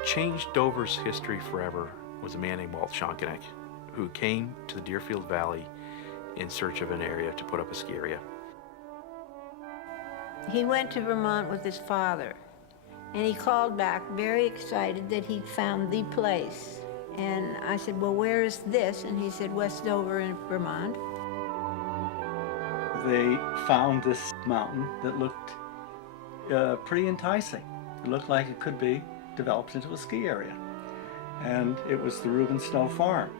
What changed Dover's history forever was a man named Walt Schoenknecht, who came to the Deerfield Valley in search of an area to put up a ski area. He went to Vermont with his father, and he called back very excited that he'd found the place. And I said, well, where is this? And he said, West Dover in Vermont. They found this mountain that looked pretty enticing. It looked like it could be developed into a ski area. And it was the Reuben Snow Farm.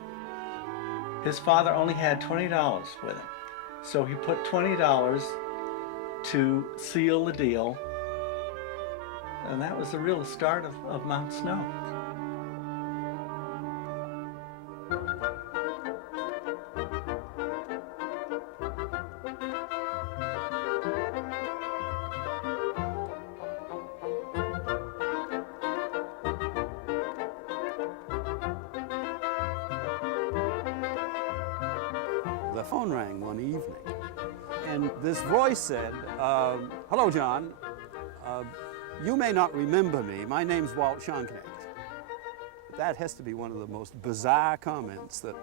His father only had $20 with him. So he put $20 to seal the deal. And that was the real start of Mount Snow. The phone rang one evening, and this voice said, hello, John. You may not remember me. My name's Walt Schoenknecht. That has to be one of the most bizarre comments that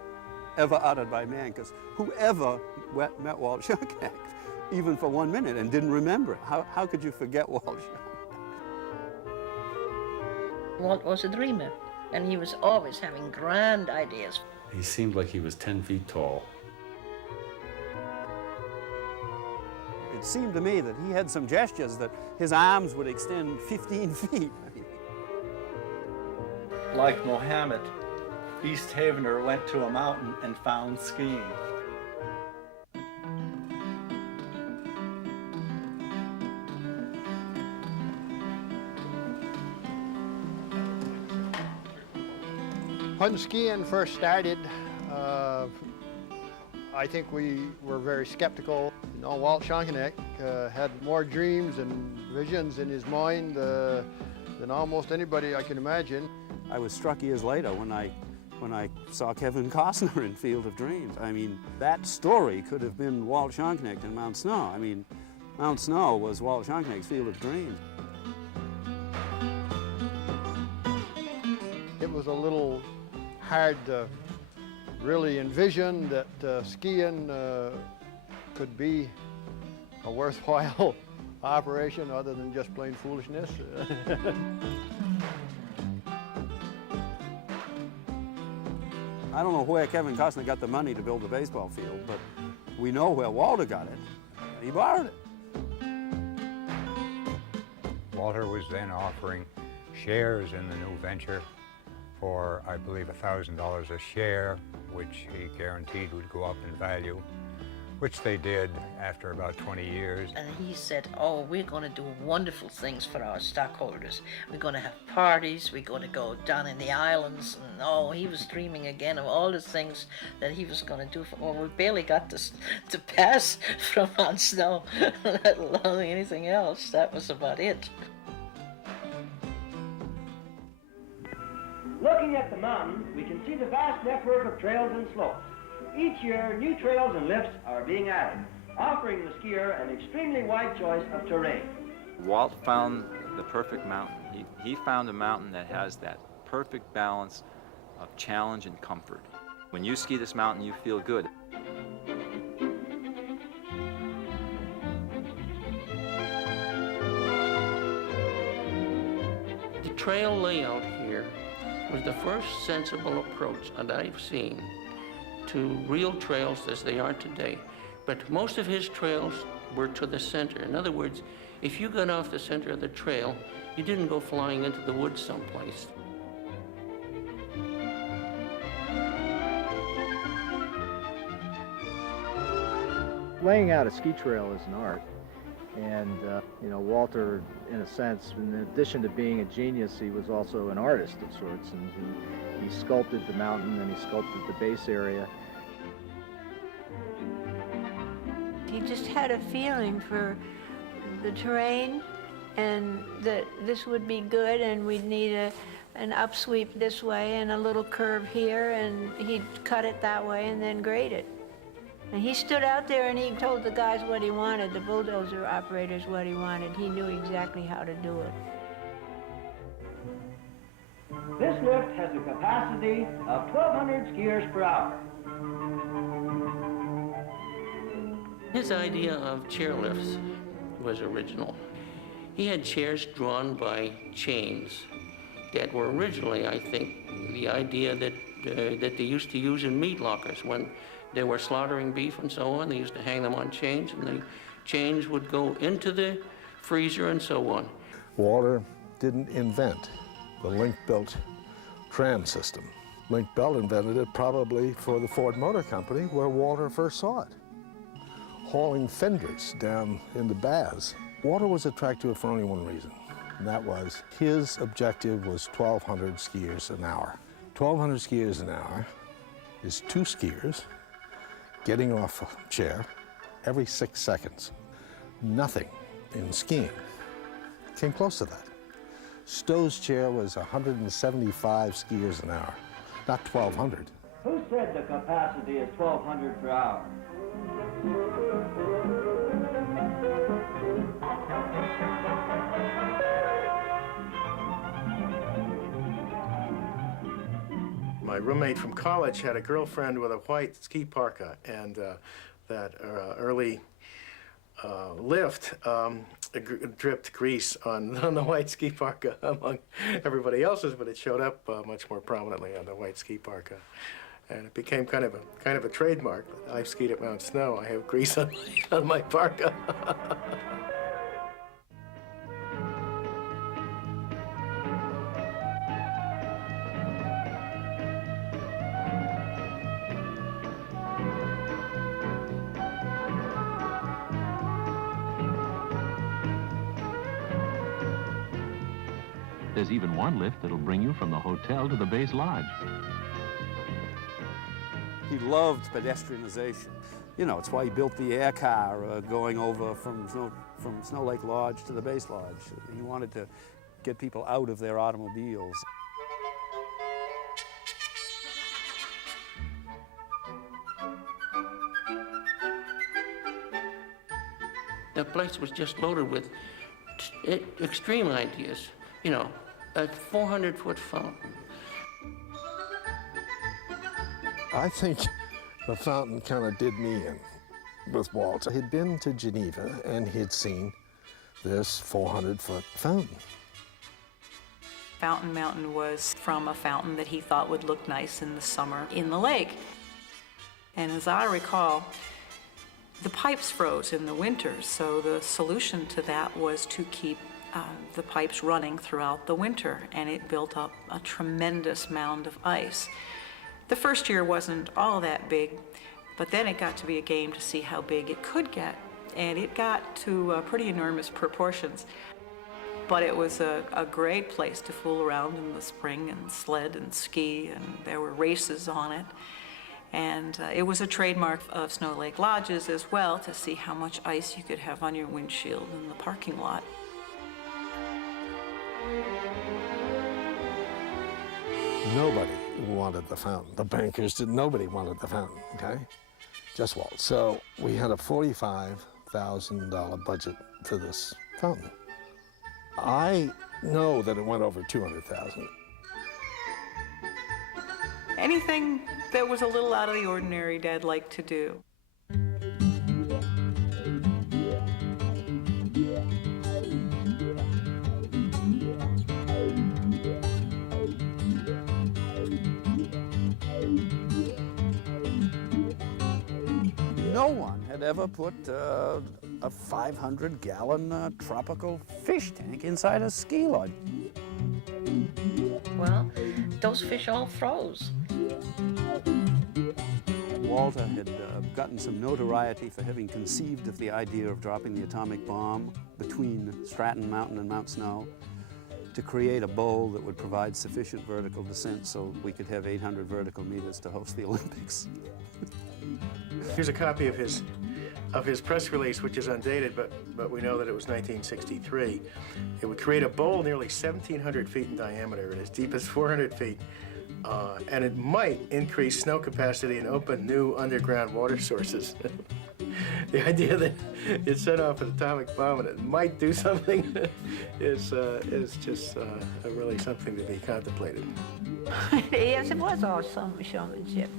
ever uttered by man, because whoever met Walt Schoenknecht, even for 1 minute, and didn't remember it, how could you forget Walt Schoenknecht? Walt was a dreamer, and he was always having grand ideas. He seemed like he was 10 feet tall. It seemed to me that he had some gestures that his arms would extend 15 feet. Like Mohammed, East Havener went to a mountain and found skiing. When skiing first started, I think we were very skeptical. You know, Walt Schoenknecht had more dreams and visions in his mind than almost anybody I can imagine. I was struck years later when I saw Kevin Costner in Field of Dreams. I mean, that story could have been Walt Schoenknecht in Mount Snow. I mean, Mount Snow was Walt Schoenknecht's Field of Dreams. It was a little hard to really envision that skiing could be a worthwhile operation other than just plain foolishness. I don't know where Kevin Costner got the money to build the baseball field, but we know where Walter got it. He borrowed it. Walter was then offering shares in the new venture for, I believe, $1,000 a share, which he guaranteed would go up in value, which they did after about 20 years. And he said, oh, we're going to do wonderful things for our stockholders. We're going to have parties, we're going to go down in the islands, and oh, he was dreaming again of all the things that he was going to do. We barely got to pass from Mount Snow, let alone anything else. That was about it. Looking at the mountain, we can see the vast network of trails and slopes. Each year, new trails and lifts are being added, offering the skier an extremely wide choice of terrain. Walt found the perfect mountain. He found a mountain that has that perfect balance of challenge and comfort. When you ski this mountain, you feel good. The trail layout here was the first sensible approach that I've seen to real trails as they are today. But most of his trails were to the center. In other words, if you got off the center of the trail, you didn't go flying into the woods someplace. Laying out a ski trail is an art. And, you know, Walter, in a sense, in addition to being a genius, he was also an artist of sorts. And he sculpted the mountain and he sculpted the base area. He just had a feeling for the terrain and that this would be good and we'd need an upsweep this way and a little curve here, and he'd cut it that way and then grade it. And he stood out there and he told the guys what he wanted, the bulldozer operators what he wanted. He knew exactly how to do it. This lift has a capacity of 1,200 skiers per hour. His idea of chairlifts was original. He had chairs drawn by chains that were originally, I think, the idea that they used to use in meat lockers when they were slaughtering beef and so on. They used to hang them on chains, and the chains would go into the freezer and so on. Walter didn't invent the link-built tram system. Link-Belt invented it probably for the Ford Motor Company, where Walter first saw it, hauling fenders down into Baths. Walter was attracted to it for only one reason, and that was his objective was 1,200 skiers an hour. 1,200 skiers an hour is 2 skiers getting off a chair every 6 seconds. Nothing in skiing came close to that. Stowe's chair was 175 skiers an hour, not 1,200. Who said the capacity is 1,200 per hour? My roommate from college had a girlfriend with a white ski parka, and that early lift dripped grease on the white ski parka among everybody else's, but it showed up much more prominently on the white ski parka. And it became kind of a trademark. I've skied at Mount Snow. I have grease on my parka. There's even one lift that'll bring you from the hotel to the base lodge. He loved pedestrianization. You know, it's why he built the air car going over from Snow Lake Lodge to the base lodge. He wanted to get people out of their automobiles. The place was just loaded with extreme ideas. You know, a 400-foot fountain. I think the fountain kind of did me in with Walt. He'd been to Geneva and he'd seen this 400-foot fountain. Fountain Mountain was from a fountain that he thought would look nice in the summer in the lake. And as I recall, the pipes froze in the winter, so the solution to that was to keep the pipes running throughout the winter, and it built up a tremendous mound of ice. The first year wasn't all that big, but then it got to be a game to see how big it could get, and it got to pretty enormous proportions. But it was a great place to fool around in the spring and sled and ski, and there were races on it. And it was a trademark of Snow Lake Lodges as well, to see how much ice you could have on your windshield in the parking lot. Nobody wanted the fountain. The bankers didn't. Nobody wanted the fountain, okay? Just Walt. So we had a $45,000 budget for this fountain. I know that it went over $200,000. Anything that was a little out of the ordinary, Dad liked to do. No one had ever put a 500-gallon tropical fish tank inside a ski lodge. Well, those fish all froze. Walter had gotten some notoriety for having conceived of the idea of dropping the atomic bomb between Stratton Mountain and Mount Snow to create a bowl that would provide sufficient vertical descent so we could have 800 vertical meters to host the Olympics. Here's a copy of his press release, which is undated, but we know that it was 1963. It would create a bowl nearly 1,700 feet in diameter and as deep as 400 feet, and it might increase snow capacity and open new underground water sources. the idea that it set off an atomic bomb and it might do something is just really something to be contemplated. Yes, it was all showmanship.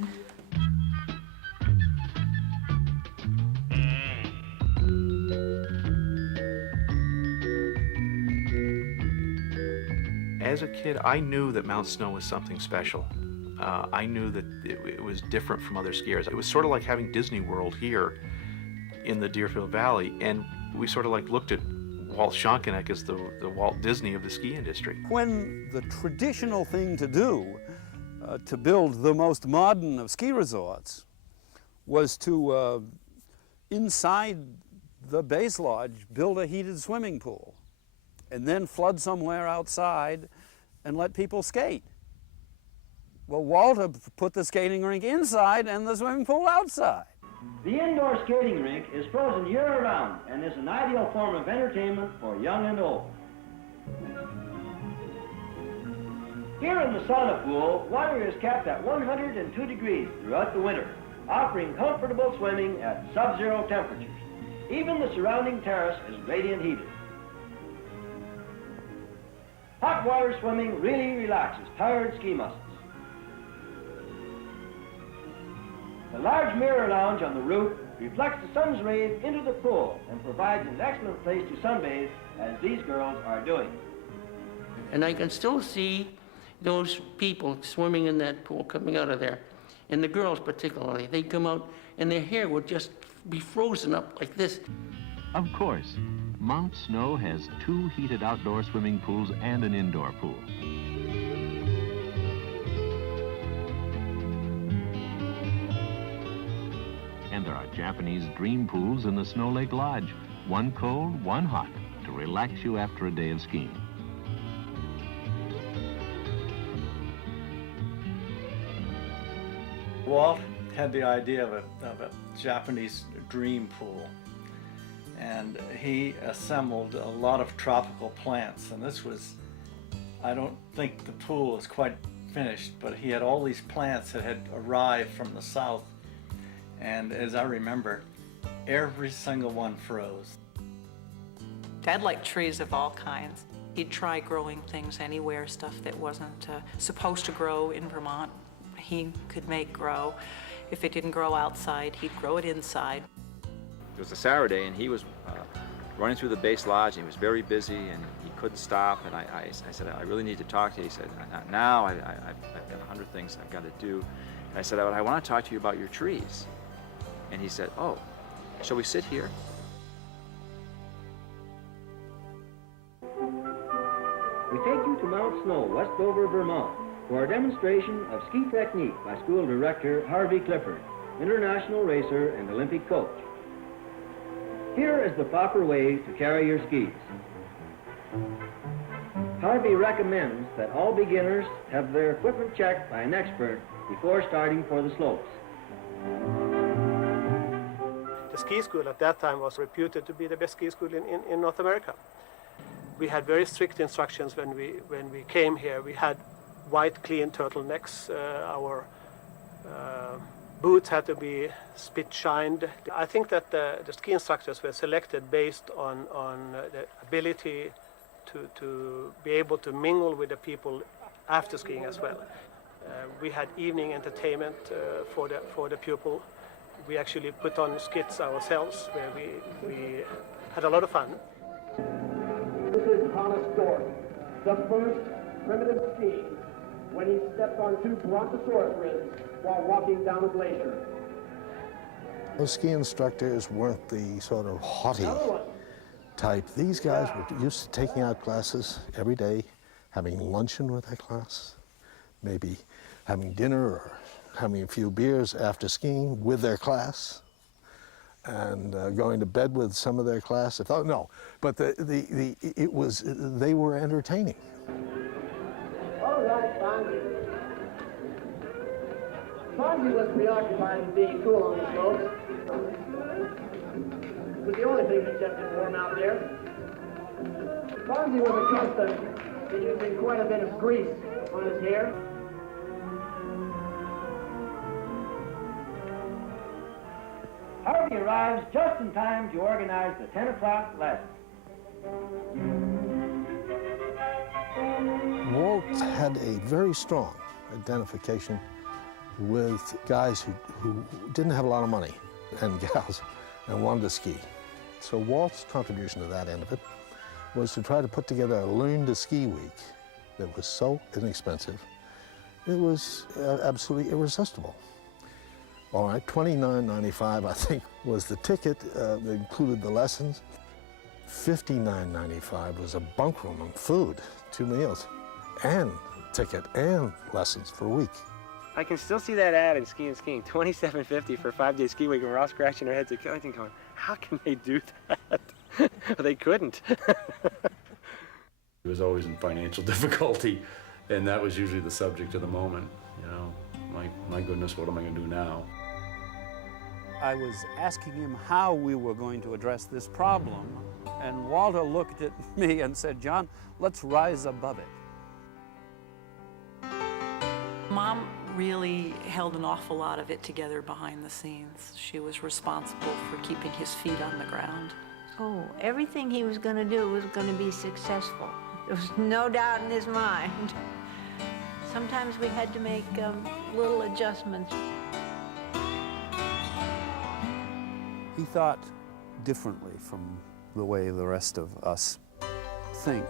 As a kid, I knew that Mount Snow was something special. I knew that it was different from other skiers. It was sort of like having Disney World here in the Deerfield Valley, and we sort of like looked at Walt Schoenknecht as the Walt Disney of the ski industry. When the traditional thing to do to build the most modern of ski resorts was to, inside the base lodge, build a heated swimming pool and then flood somewhere outside and let people skate. Well, Walter put the skating rink inside and the swimming pool outside. The indoor skating rink is frozen year-round and is an ideal form of entertainment for young and old. Here in the sauna pool, water is kept at 102 degrees throughout the winter, offering comfortable swimming at sub-zero temperatures. Even the surrounding terrace is radiant heated. Hot water swimming really relaxes tired ski muscles. The large mirror lounge on the roof reflects the sun's rays into the pool and provides an excellent place to sunbathe, as these girls are doing. And I can still see those people swimming in that pool coming out of there. And the girls particularly, they'd come out and their hair would just be frozen up like this. Of course, Mount Snow has 2 heated outdoor swimming pools and an indoor pool. And there are Japanese dream pools in the Snow Lake Lodge, one cold, one hot, to relax you after a day of skiing. Walt had the idea of a Japanese dream pool, and he assembled a lot of tropical plants, and this was, I don't think the pool is quite finished, but he had all these plants that had arrived from the south, and as I remember, every single one froze. Dad liked trees of all kinds. He'd try growing things anywhere, stuff that wasn't supposed to grow in Vermont. He could make grow. If it didn't grow outside, he'd grow it inside. It was a Saturday, and he was running through the base lodge, and he was very busy, and he couldn't stop. And I said, I really need to talk to you. He said, not now. I've got 100 things I've got to do. And I said, I want to talk to you about your trees. And he said, oh, shall we sit here? We take you to Mount Snow, Westover, Vermont, for a demonstration of ski technique by school director Harvey Clifford, international racer and Olympic coach. Here is the proper way to carry your skis. Harvey recommends that all beginners have their equipment checked by an expert before starting for the slopes. The ski school at that time was reputed to be the best ski school in North America. We had very strict instructions when we came here. We had white, clean turtlenecks. Our boots had to be spit shined. I think that the ski instructors were selected based on the ability to be able to mingle with the people after skiing as well. We had evening entertainment for the pupil. We actually put on skits ourselves where we had a lot of fun. This is Hannes Dorf, the first primitive ski when he stepped on 2 brontosaurus ribs while walking down a glacier. Those ski instructors weren't the sort of haughty type. These guys were used to taking out classes every day, having luncheon with their class, maybe having dinner or having a few beers after skiing with their class, and going to bed with some of their class. Oh, no, but they were entertaining. All right, Fonzie. Fonzie was preoccupied with being cool on the slopes. It was the only thing that kept him warm out there. Fonzie was accustomed to using quite a bit of grease on his hair. Harvey arrives just in time to organize the 10 o'clock lesson. Walt had a very strong identification with guys who didn't have a lot of money, and gals, and wanted to ski. So Walt's contribution to that end of it was to try to put together a Learn to Ski week that was so inexpensive, it was absolutely irresistible. All right, $29.95, I think, was the ticket that included the lessons. $59.95 was a bunk room and food, 2 meals, and ticket and lessons for a week. I can still see that ad in Skiing, $27.50 for a 5-day ski week, and we're all scratching our heads at Killington going, how can they do that? They couldn't. He was always in financial difficulty, and that was usually the subject of the moment. You know, my goodness, what am I going to do now? I was asking him how we were going to address this problem, and Walter looked at me and said, John, let's rise above it. Mom really held an awful lot of it together behind the scenes. She was responsible for keeping his feet on the ground. Oh, everything he was going to do was going to be successful. There was no doubt in his mind. Sometimes we had to make little adjustments. He thought differently from the way the rest of us think.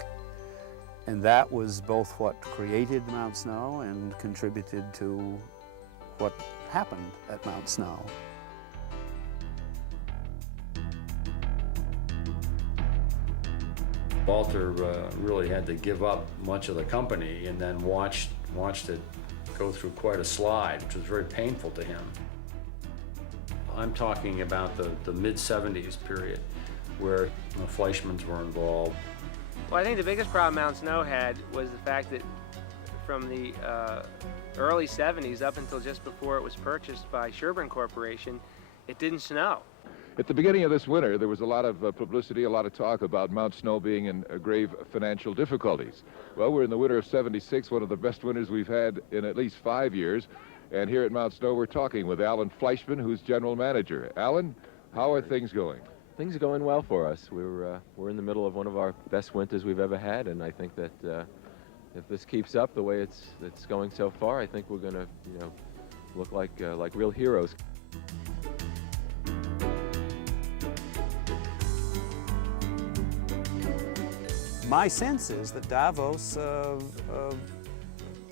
And that was both what created Mount Snow and contributed to what happened at Mount Snow. Walter really had to give up much of the company and then watched it go through quite a slide, which was very painful to him. I'm talking about the mid-70s period where the Fleischmans were involved. Well, I think the biggest problem Mount Snow had was the fact that from the early 70s up until just before it was purchased by Sherburne Corporation, it didn't snow. At the beginning of this winter, there was a lot of publicity, a lot of talk about Mount Snow being in grave financial difficulties. Well, we're in the winter of '76, one of the best winters we've had in at least 5 years. And here at Mount Snow, we're talking with Alan Fleischman, who's general manager. Alan, how are things going? Things are going well for us. We're in the middle of one of our best winters we've ever had, and I think that if this keeps up the way it's going so far, I think we're going to, look like real heroes. My sense is that Davos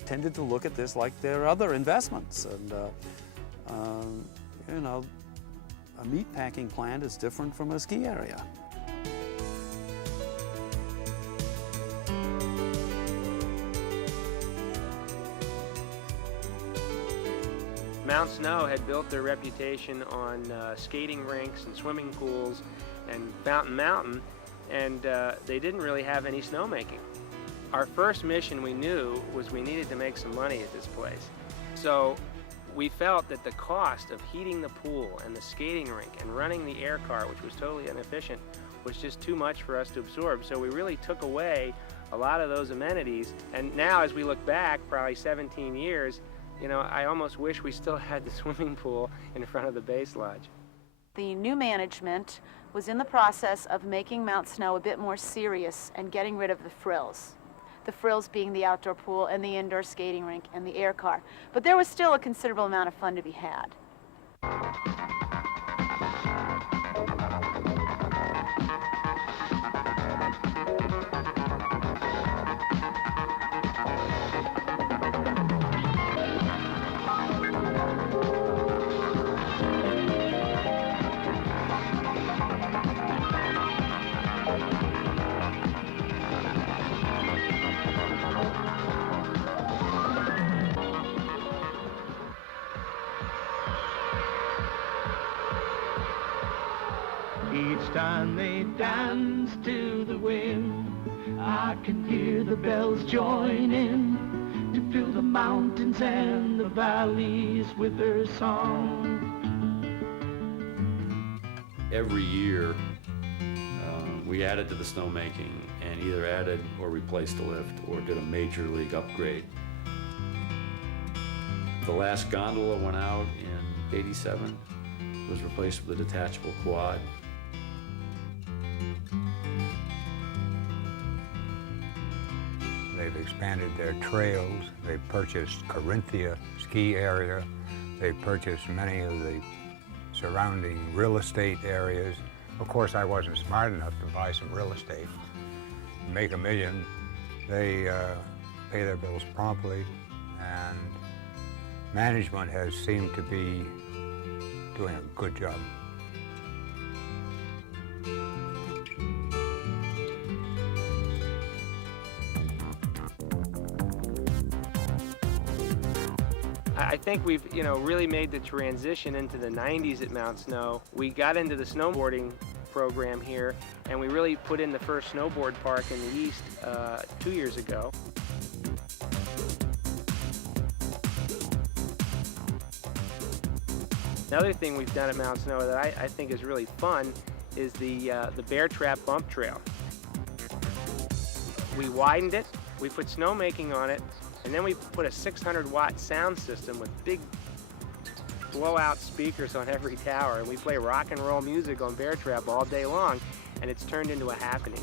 tended to look at this like their other investments, and a meat packing plant is different from a ski area. Mount Snow had built their reputation on skating rinks and swimming pools and Fountain Mountain, and they didn't really have any snowmaking. Our first mission, we knew, was we needed to make some money at this place. So we felt that the cost of heating the pool and the skating rink and running the air car, which was totally inefficient, was just too much for us to absorb. So we really took away a lot of those amenities. And now, as we look back, probably 17 years, I almost wish we still had the swimming pool in front of the base lodge. The new management was in the process of making Mount Snow a bit more serious and getting rid of the frills. The frills being the outdoor pool and the indoor skating rink and the air car. But there was still a considerable amount of fun to be had. Each time they dance to the wind, I can hear the bells join in to fill the mountains and the valleys with their song. Every year, we added to the snowmaking and either added or replaced a lift or did a major league upgrade. The last gondola went out in '87. was replaced with a detachable quad. They've expanded their trails. They've purchased Corinthia ski area. They've purchased many of the surrounding real estate areas. Of course, I wasn't smart enough to buy some real estate. Make $1 million. They pay their bills promptly, and management has seemed to be doing a good job. I think we've, really made the transition into the 90s at Mount Snow. We got into the snowboarding program here, and we really put in the first snowboard park in the East 2 years ago. Another thing we've done at Mount Snow that I think is really fun is the Bear Trap Bump Trail. We widened it, we put snowmaking on it, and then we put a 600-watt sound system with big blowout speakers on every tower, and we play rock and roll music on Bear Trap all day long, and it's turned into a happening.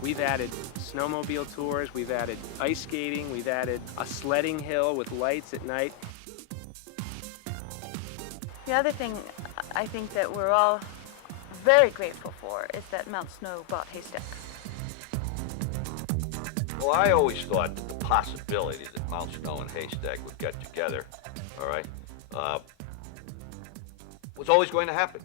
We've added snowmobile tours, we've added ice skating, we've added a sledding hill with lights at night. The other thing I think that we're all very grateful for is that Mount Snow bought Haystack. Well, I always thought that the possibility that Mount Snow and Haystack would get together, all right, was always going to happen.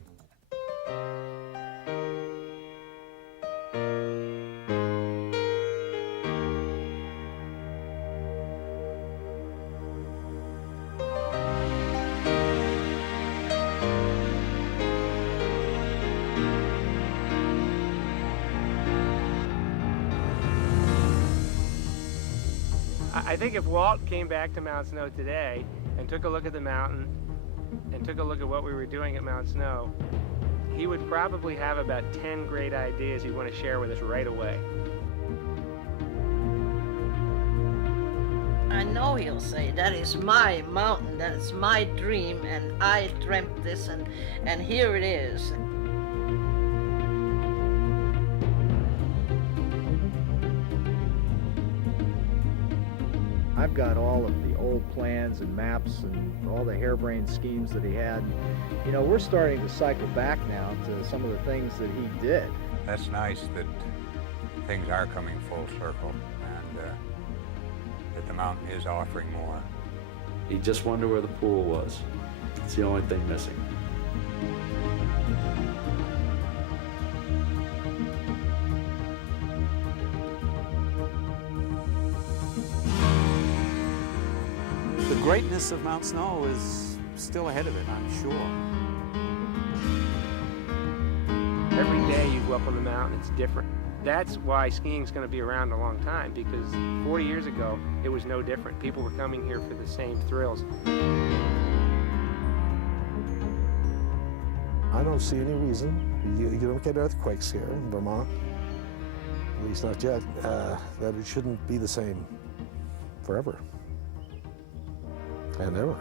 I think if Walt came back to Mount Snow today and took a look at the mountain and took a look at what we were doing at Mount Snow, he would probably have about 10 great ideas he'd want to share with us right away. I know he'll say, that is my mountain, that is my dream, and I dreamt this, and here it is. I've got all of the old plans and maps and all the harebrained schemes that he had. We're starting to cycle back now to some of the things that he did. That's nice that things are coming full circle and that the mountain is offering more. He just wondered where the pool was. It's the only thing missing. The greatness of Mount Snow is still ahead of it, I'm sure. Every day you go up on the mountain, it's different. That's why skiing's going to be around a long time, because 40 years ago, it was no different. People were coming here for the same thrills. I don't see any reason. You don't get earthquakes here in Vermont, at least not yet, that it shouldn't be the same forever and ever.